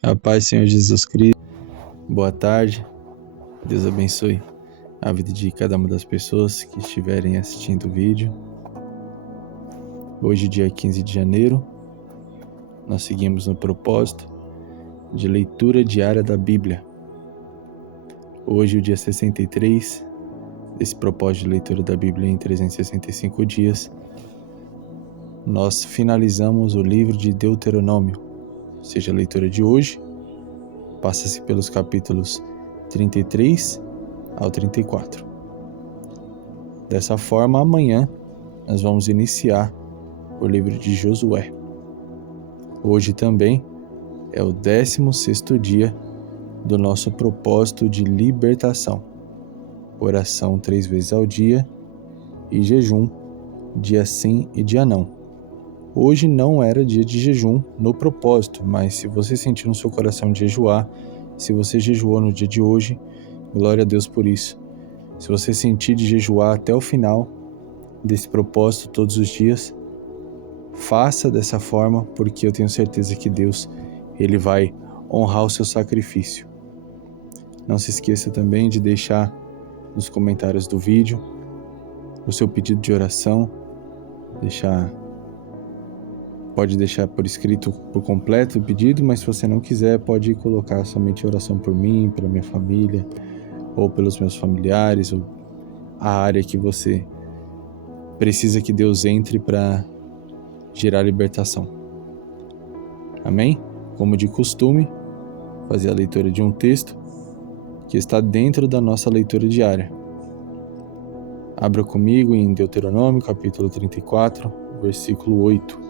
A paz, Senhor Jesus Cristo. Boa tarde. Deus abençoe a vida de cada uma das pessoas que estiverem assistindo o vídeo. Hoje, dia 15 de janeiro, nós seguimos no propósito de leitura diária da Bíblia. Hoje, o dia 63 desse propósito de leitura da Bíblia em 365 dias, nós finalizamos o livro de Deuteronômio. Ou seja, a leitura de hoje passa-se pelos capítulos 33 ao 34. Dessa forma, amanhã nós vamos iniciar o livro de Josué. Hoje também é o 16º dia do nosso propósito de libertação. Oração 3 vezes ao dia e jejum, dia sim e dia não. Hoje não era dia de jejum no propósito, mas se você sentir no seu coração de jejuar, se você jejuou no dia de hoje, glória a Deus por isso. Se você sentir de jejuar até o final desse propósito todos os dias, faça dessa forma, porque eu tenho certeza que Deus, Ele vai honrar o seu sacrifício. Não se esqueça também de deixar nos comentários do vídeo o seu pedido de oração, pode deixar por escrito por completo o pedido, mas se você não quiser, pode colocar somente oração por mim, pela minha família, ou pelos meus familiares, ou a área que você precisa que Deus entre para gerar libertação. Amém? Como de costume, fazer a leitura de um texto que está dentro da nossa leitura diária. Abra comigo em Deuteronômio, capítulo 34, versículo 8.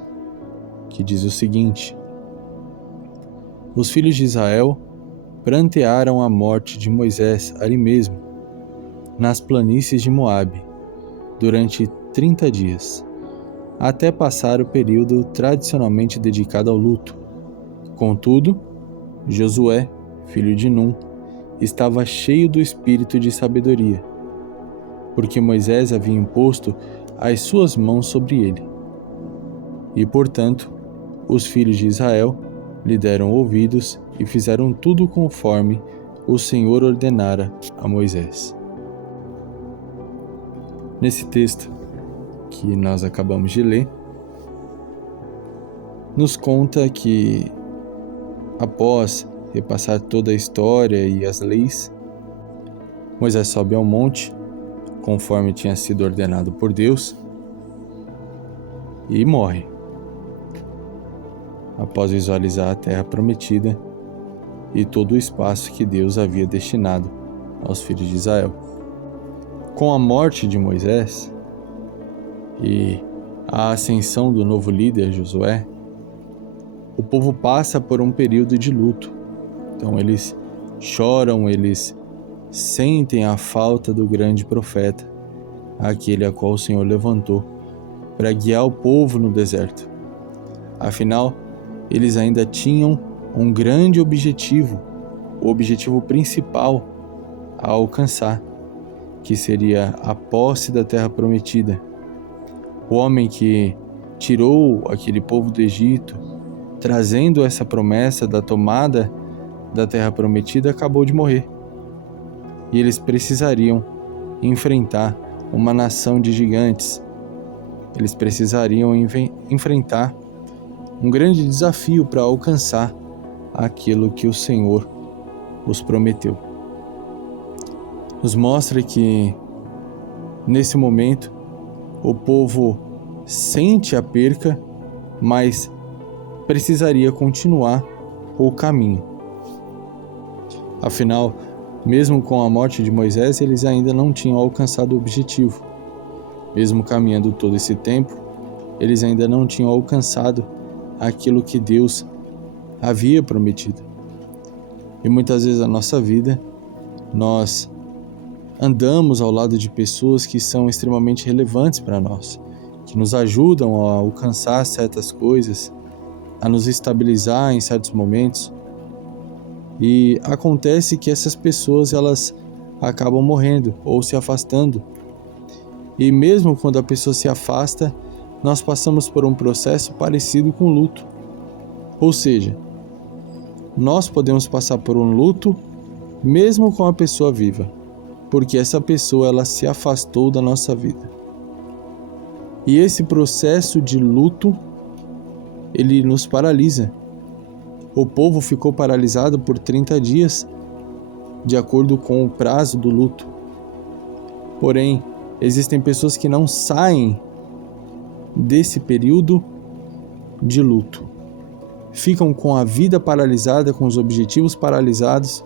Que diz o seguinte: Os filhos de Israel prantearam a morte de Moisés ali mesmo, nas planícies de Moabe, durante 30 dias, até passar o período tradicionalmente dedicado ao luto. Contudo, Josué, filho de Num, estava cheio do espírito de sabedoria, porque Moisés havia imposto as suas mãos sobre ele. E, portanto, os filhos de Israel lhe deram ouvidos e fizeram tudo conforme o Senhor ordenara a Moisés. Nesse texto que nós acabamos de ler, nos conta que, após repassar toda a história e as leis, Moisés sobe ao monte, conforme tinha sido ordenado por Deus, e morre, após visualizar a terra prometida e todo o espaço que Deus havia destinado aos filhos de Israel. Com a morte de Moisés e a ascensão do novo líder Josué, o povo passa por um período de luto. Então eles choram, eles sentem a falta do grande profeta, aquele a qual o Senhor levantou para guiar o povo no deserto. Afinal, eles ainda tinham um grande objetivo, o objetivo principal a alcançar, que seria a posse da terra prometida. O homem que tirou aquele povo do Egito, trazendo essa promessa da tomada da terra prometida, acabou de morrer. E eles precisariam enfrentar uma nação de gigantes. Eles precisariam enfrentar um grande desafio para alcançar aquilo que o Senhor os prometeu. Nos mostra que, nesse momento, o povo sente a perca, mas precisaria continuar o caminho. Afinal, mesmo com a morte de Moisés, eles ainda não tinham alcançado o objetivo. Mesmo caminhando todo esse tempo, eles ainda não tinham alcançado aquilo que Deus havia prometido. E muitas vezes na nossa vida, nós andamos ao lado de pessoas que são extremamente relevantes para nós, que nos ajudam a alcançar certas coisas, a nos estabilizar em certos momentos. E acontece que essas pessoas, elas acabam morrendo ou se afastando. E mesmo quando a pessoa se afasta, nós passamos por um processo parecido com o luto. Ou seja, nós podemos passar por um luto mesmo com a pessoa viva, porque essa pessoa ela se afastou da nossa vida. E esse processo de luto, ele nos paralisa. O povo ficou paralisado por 30 dias, de acordo com o prazo do luto. Porém, existem pessoas que não saem desse período de luto. Ficam com a vida paralisada, com os objetivos paralisados,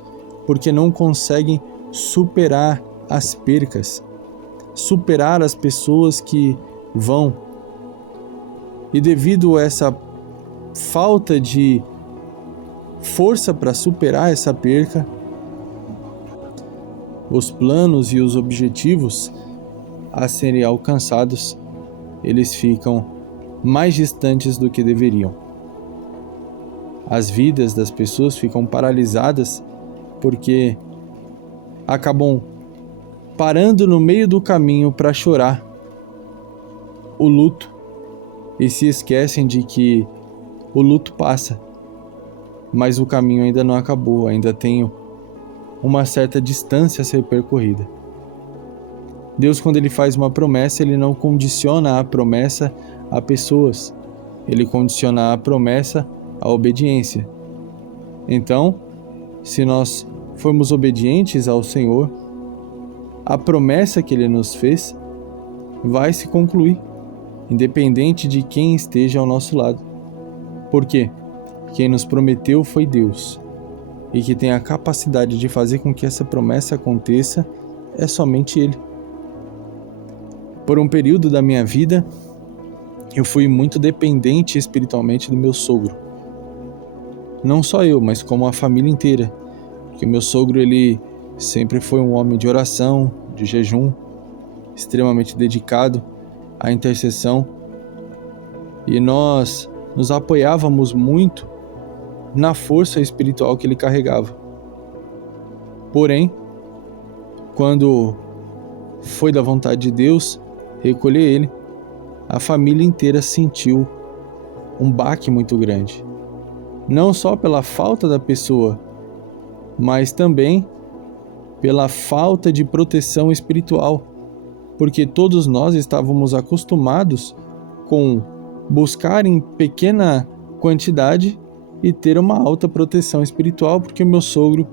porque não conseguem superar as percas, superar as pessoas que vão. E devido a essa falta de força para superar essa perca, os planos e os objetivos a serem alcançados, eles ficam mais distantes do que deveriam. As vidas das pessoas ficam paralisadas porque acabam parando no meio do caminho para chorar o luto e se esquecem de que o luto passa, mas o caminho ainda não acabou, ainda tem uma certa distância a ser percorrida. Deus, quando Ele faz uma promessa, Ele não condiciona a promessa a pessoas, Ele condiciona a promessa à obediência. Então, se nós formos obedientes ao Senhor, a promessa que Ele nos fez vai se concluir, independente de quem esteja ao nosso lado. Por quê? Quem nos prometeu foi Deus, e que tem a capacidade de fazer com que essa promessa aconteça é somente Ele. Por um período da minha vida, eu fui muito dependente espiritualmente do meu sogro. Não só eu, mas como a família inteira. Porque meu sogro, ele sempre foi um homem de oração, de jejum, extremamente dedicado à intercessão. E nós nos apoiávamos muito na força espiritual que ele carregava. Porém, quando foi da vontade de Deus recolher ele, a família inteira sentiu um baque muito grande. Não só pela falta da pessoa, mas também pela falta de proteção espiritual, porque todos nós estávamos acostumados com buscar em pequena quantidade e ter uma alta proteção espiritual, porque o meu sogro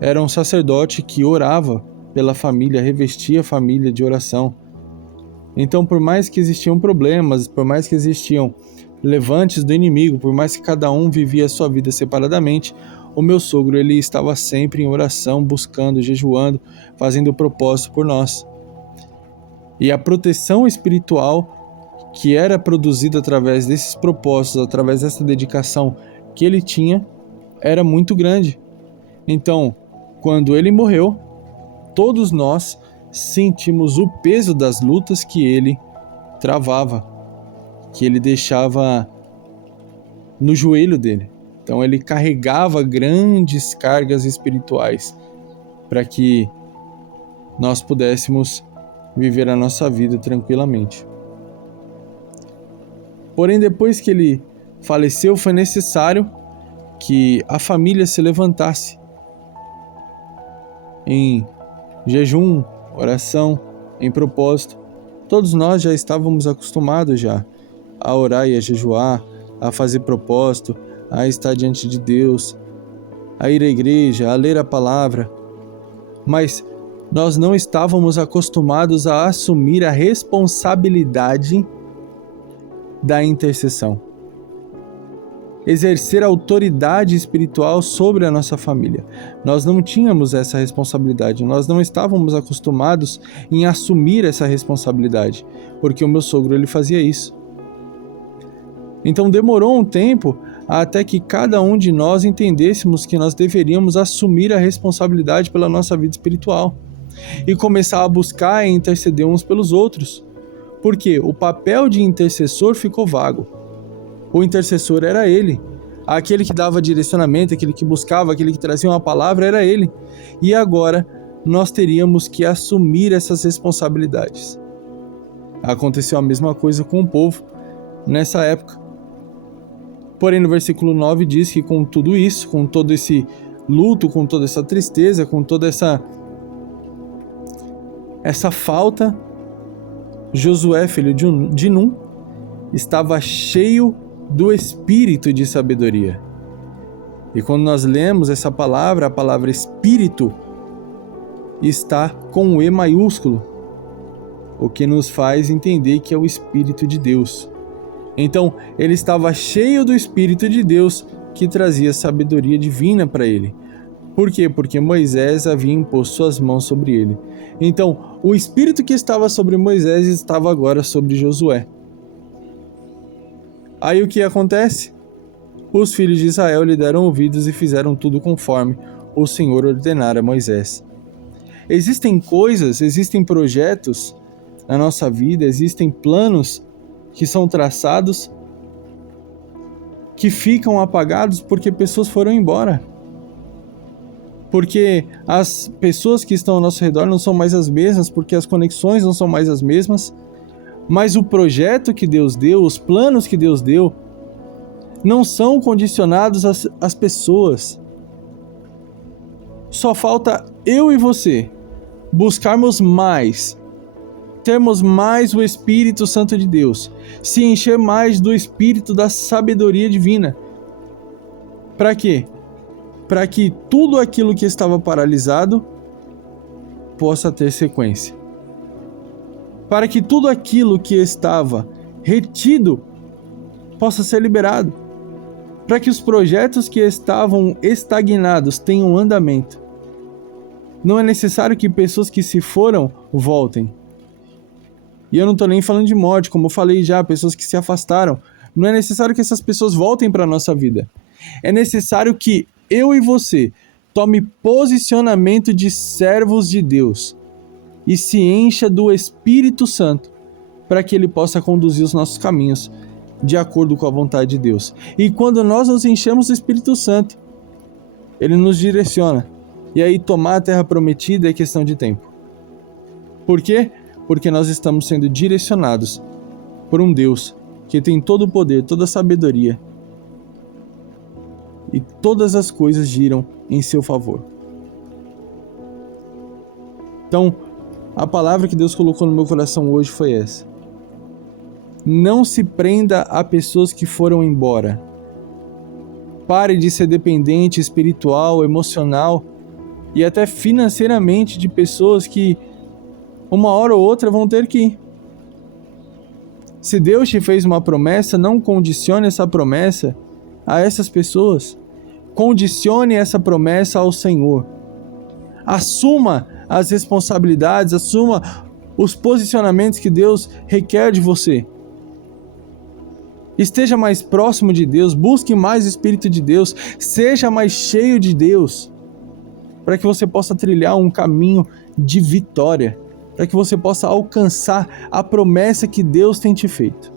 era um sacerdote que orava pela família, revestia a família de oração. Então, por mais que existiam problemas, por mais que existiam levantes do inimigo, por mais que cada um vivia a sua vida separadamente, o meu sogro ele estava sempre em oração, buscando, jejuando, fazendo propósito por nós. E a proteção espiritual que era produzida através desses propósitos, através dessa dedicação que ele tinha, era muito grande. Então, quando ele morreu, todos nós sentimos o peso das lutas que ele travava, que ele deixava no joelho dele. Então ele carregava grandes cargas espirituais para que nós pudéssemos viver a nossa vida tranquilamente. Porém, depois que ele faleceu, foi necessário que a família se levantasse em jejum, oração, em propósito. Todos nós já estávamos acostumados já a orar e a jejuar, a fazer propósito, a estar diante de Deus, a ir à igreja, a ler a palavra. Mas nós não estávamos acostumados a assumir a responsabilidade da intercessão. Exercer autoridade espiritual sobre a nossa família. Nós não tínhamos essa responsabilidade, nós não estávamos acostumados em assumir essa responsabilidade, porque o meu sogro ele fazia isso. Então demorou um tempo até que cada um de nós entendêssemos que nós deveríamos assumir a responsabilidade pela nossa vida espiritual e começar a buscar e interceder uns pelos outros, porque o papel de intercessor ficou vago. O intercessor era ele, aquele que dava direcionamento, aquele que buscava, aquele que trazia uma palavra era ele, e agora nós teríamos que assumir essas responsabilidades. Aconteceu a mesma coisa com o povo nessa época. Porém, no versículo 9 diz que com tudo isso, com todo esse luto, com toda essa tristeza, com toda essa falta, Josué, filho de Num, estava cheio do espírito de sabedoria. E quando nós lemos essa palavra, a palavra espírito está com o E maiúsculo, o que nos faz entender que é o Espírito de Deus. Então, ele estava cheio do Espírito de Deus que trazia sabedoria divina para ele. Por quê? Porque Moisés havia imposto suas mãos sobre ele. Então, o Espírito que estava sobre Moisés estava agora sobre Josué. Aí o que acontece? Os filhos de Israel lhe deram ouvidos e fizeram tudo conforme o Senhor ordenara a Moisés. Existem coisas, existem projetos na nossa vida, existem planos que são traçados que ficam apagados porque pessoas foram embora. Porque as pessoas que estão ao nosso redor não são mais as mesmas, porque as conexões não são mais as mesmas, mas o projeto que Deus deu, os planos que Deus deu, não são condicionados às pessoas. Só falta eu e você buscarmos mais, termos mais o Espírito Santo de Deus, se encher mais do Espírito da sabedoria divina. Para quê? Para que tudo aquilo que estava paralisado possa ter sequência. Para que tudo aquilo que estava retido possa ser liberado. Para que os projetos que estavam estagnados tenham andamento. Não é necessário que pessoas que se foram voltem. E eu não estou nem falando de morte, como eu falei já, pessoas que se afastaram. Não é necessário que essas pessoas voltem para a nossa vida. É necessário que eu e você tome posicionamento de servos de Deus e se encha do Espírito Santo para que Ele possa conduzir os nossos caminhos de acordo com a vontade de Deus. E quando nós nos enchemos do Espírito Santo, Ele nos direciona. E aí tomar a terra prometida é questão de tempo. Por quê? Porque nós estamos sendo direcionados por um Deus que tem todo o poder, toda a sabedoria, e todas as coisas giram em seu favor. Então, a palavra que Deus colocou no meu coração hoje foi essa. Não se prenda a pessoas que foram embora. Pare de ser dependente espiritual, emocional e até financeiramente de pessoas que uma hora ou outra vão ter que ir. Se Deus te fez uma promessa, não condicione essa promessa a essas pessoas. Condicione essa promessa ao Senhor. Assuma as responsabilidades, assuma os posicionamentos que Deus requer de você. Esteja mais próximo de Deus, busque mais o Espírito de Deus, seja mais cheio de Deus, para que você possa trilhar um caminho de vitória, para que você possa alcançar a promessa que Deus tem te feito,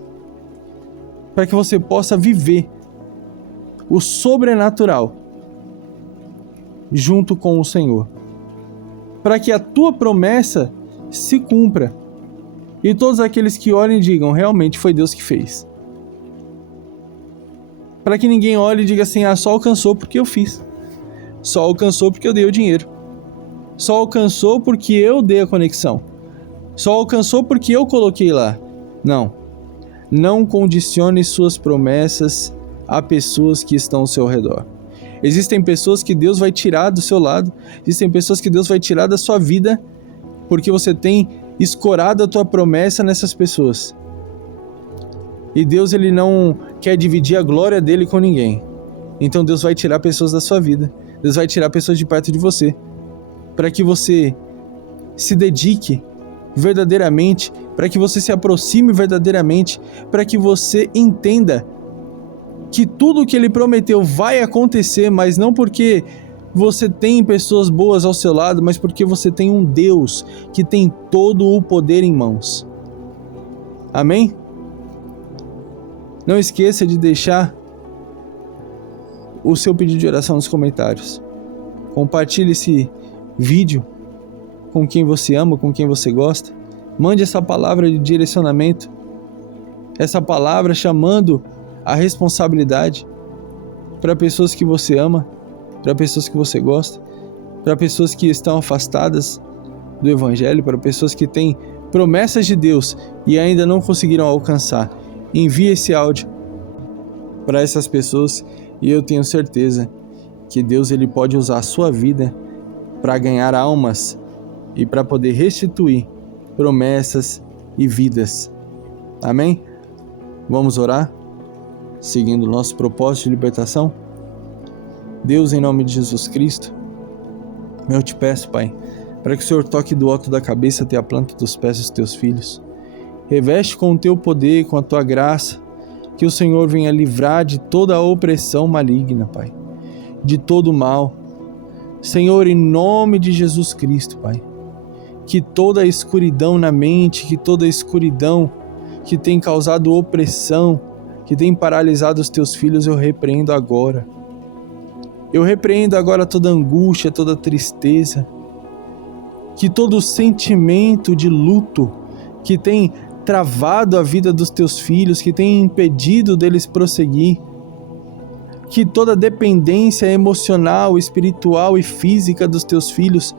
para que você possa viver o sobrenatural junto com o Senhor, para que a tua promessa se cumpra e todos aqueles que olhem digam, realmente foi Deus que fez. Para que ninguém olhe e diga assim, só alcançou porque eu fiz, só alcançou porque eu dei o dinheiro, só alcançou porque eu dei a conexão, só alcançou porque eu coloquei lá. Não condicione suas promessas a pessoas que estão ao seu redor. Existem pessoas que Deus vai tirar do seu lado, existem pessoas que Deus vai tirar da sua vida, porque você tem escorado a tua promessa nessas pessoas. E Deus, Ele não quer dividir a glória dele com ninguém. Então Deus vai tirar pessoas da sua vida, Deus vai tirar pessoas de perto de você, para que você se dedique verdadeiramente, para que você se aproxime verdadeiramente, para que você entenda que tudo o que Ele prometeu vai acontecer, mas não porque você tem pessoas boas ao seu lado, mas porque você tem um Deus que tem todo o poder em mãos. Amém? Não esqueça de deixar o seu pedido de oração nos comentários. Compartilhe esse vídeo com quem você ama, com quem você gosta. Mande essa palavra de direcionamento, essa palavra chamando a responsabilidade. para pessoas que você ama, para pessoas que você gosta, para pessoas que estão afastadas do Evangelho, para pessoas que têm promessas de Deus e ainda não conseguiram alcançar. Envie esse áudio para essas pessoas e eu tenho certeza que Deus ele pode usar a sua vida para ganhar almas e para poder restituir promessas e vidas. Amém? Vamos orar? Seguindo o nosso propósito de libertação? Deus, em nome de Jesus Cristo, eu te peço, Pai, para que o Senhor toque do alto da cabeça até a planta dos pés dos teus filhos. Reveste com o teu poder, com a tua graça, que o Senhor venha livrar de toda a opressão maligna, Pai, de todo o mal. Senhor, em nome de Jesus Cristo, Pai, que toda a escuridão na mente, que toda a escuridão que tem causado opressão, que tem paralisado os teus filhos, eu repreendo agora. Eu repreendo agora toda angústia, toda tristeza, que todo sentimento de luto que tem travado a vida dos teus filhos, que tem impedido deles prosseguir, que toda dependência emocional, espiritual e física dos teus filhos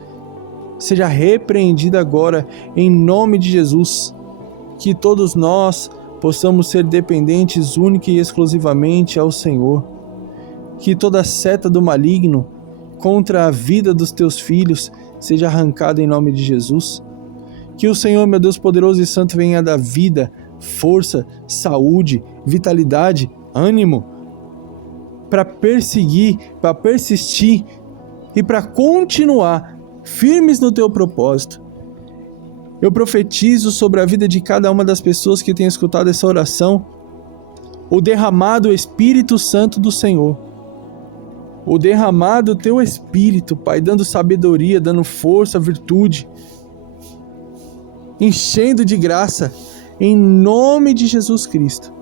seja repreendida agora em nome de Jesus, que todos nós possamos ser dependentes única e exclusivamente ao Senhor, que toda seta do maligno contra a vida dos teus filhos seja arrancada em nome de Jesus, que o Senhor, meu Deus poderoso e santo, venha dar vida, força, saúde, vitalidade, ânimo, para perseguir, para persistir e para continuar firmes no teu propósito. Eu profetizo sobre a vida de cada uma das pessoas que tem escutado essa oração, o derramado Espírito Santo do Senhor, o derramado teu Espírito, Pai, dando sabedoria, dando força, virtude, enchendo de graça, em nome de Jesus Cristo.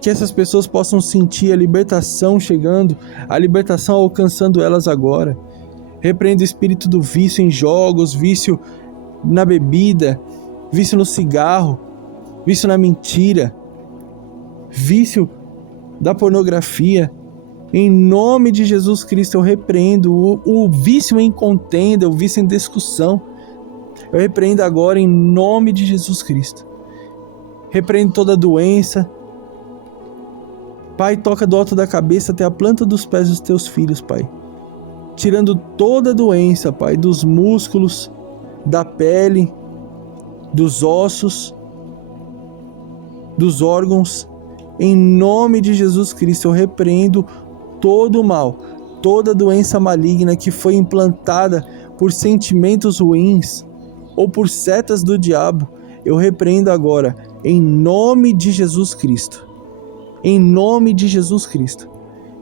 Que essas pessoas possam sentir a libertação chegando, a libertação alcançando elas agora. Repreendo o espírito do vício em jogos, vício na bebida, vício no cigarro, vício na mentira, vício da pornografia. Em nome de Jesus Cristo eu repreendo o vício em contenda, o vício em discussão. Eu repreendo agora em nome de Jesus Cristo. Repreendo toda doença. Pai, toca do alto da cabeça até a planta dos pés dos teus filhos, Pai. Tirando toda doença, Pai, dos músculos, da pele, dos ossos, dos órgãos. Em nome de Jesus Cristo, eu repreendo todo o mal, toda doença maligna que foi implantada por sentimentos ruins ou por setas do diabo. Eu repreendo agora, em nome de Jesus Cristo. Em nome de Jesus Cristo.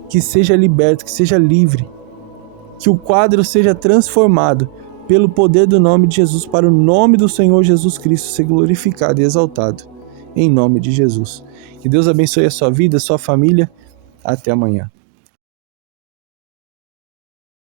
Que seja liberto, que seja livre. Que o quadro seja transformado pelo poder do nome de Jesus, para o nome do Senhor Jesus Cristo ser glorificado e exaltado. Em nome de Jesus. Que Deus abençoe a sua vida, a sua família. Até amanhã.